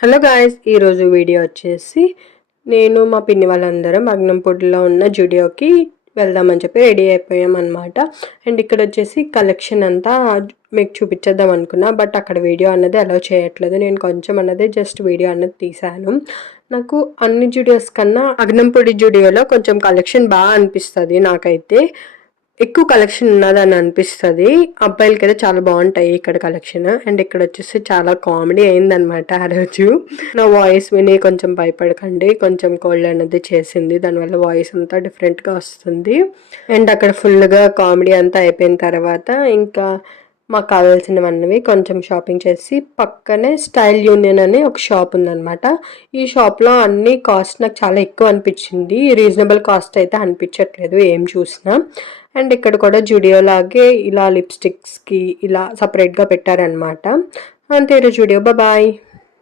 Hello guys, ఈరోజు video వచ్చేసి నేను మా పిన్ని వాళ్ళందరం మగ్నంపూడిలో ఉన్న జుడియోకి వెళ్దామని చెప్పి రెడీ అయిపోయాం అనమాట. అండ్ ఇక్కడ వచ్చేసి కలెక్షన్ అంతా మీకు చూపించేద్దాం అనుకున్నా, బట్ అక్కడ వీడియో అన్నది అలౌ చేయట్లేదు. నేను కొంచెం అన్నది జస్ట్ వీడియో అన్నది తీసాను. నాకు అన్ని జుడియోస్ కన్నా మగ్నంపూడి జుడియోలో కొంచెం కలెక్షన్ బాగా అనిపిస్తుంది. నాకైతే ఎక్కువ కలెక్షన్ ఉన్నదని అనిపిస్తుంది. అబ్బాయిలకి అయితే చాలా బాగుంటాయి ఇక్కడ కలెక్షన్. అండ్ ఇక్కడ వచ్చేసి చాలా కామెడీ అయిందనమాట ఆ రోజు. నా వాయిస్ విని కొంచెం భయపడకండి, కొంచెం కోల్డ్ అనేది చేసింది, దానివల్ల వాయిస్ అంతా డిఫరెంట్గా వస్తుంది. అండ్ అక్కడ ఫుల్గా కామెడీ అంతా అయిపోయిన తర్వాత ఇంకా మాకు కావాల్సినవన్నీ కొంచెం షాపింగ్ చేసి పక్కనే స్టైల్ యూనియన్ అని ఒక షాప్ ఉందన్నమాట. ఈ షాప్లో అన్ని కాస్ట్ నాకు చాలా ఎక్కువ అనిపించింది. రీజనబుల్ కాస్ట్ అయితే అనిపించట్లేదు ఏం చూసినా. అండ్ ఇక్కడ కూడా జుడియో లాగే ఇలా లిప్స్టిక్స్కి ఇలా సపరేట్గా పెట్టారనమాట. అంతే జుడియో. బాయ్.